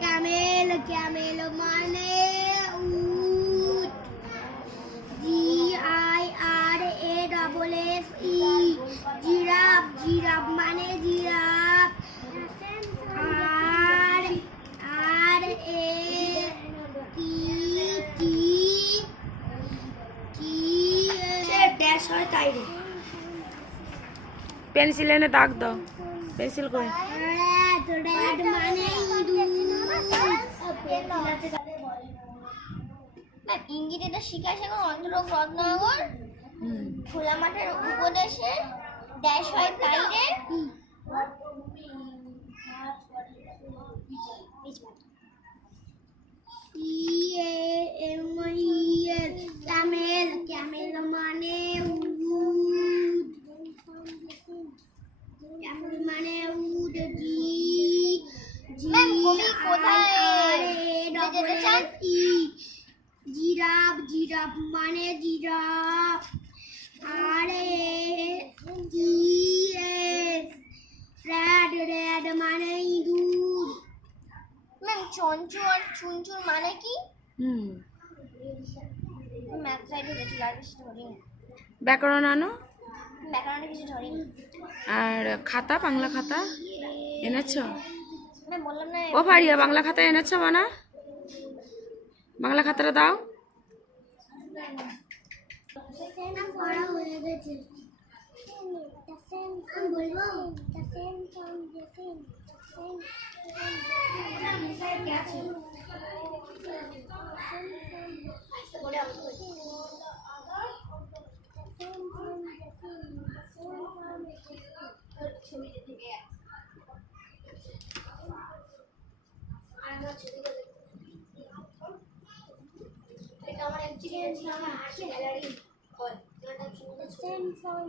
Camel Camel মানে উট। GIRASSE giraffe giraffe মানে জিরাফ। ড্যাশ হয় তাই রে। পেন্সিল এনে দাগ দাও। পেন্সিল কই? রেড মানে ইংরেজিটা শিখায় সেখানে অন্তরক রত্নগর খোলা মাঠের উপদেশে ড্যাশ হয় তাই রে। ক্যামেল ক্যামেল মানে উট। ক্যামেল মানে উট। জিরাফ জিরাফ মানে জিরাফ। রেড রেড মানে ইঁদুর। ম্যাম চঞ্চু আর চুনচুর মানে কি? ম্যাথ সাইডে গেছিল আর কিছু ধরিনি। ব্যাকরণ আনো। ব্যাকরণে কিছু ধরিনি। আর খাতা, বাংলা খাতা এনেছো? ম্যাম বললাম না। ও ফারিয়া, বাংলা খাতা এনেছো বানা? বাংলা খাতাটা দাও। পড়া হয়ে গেছে। বলবো আমার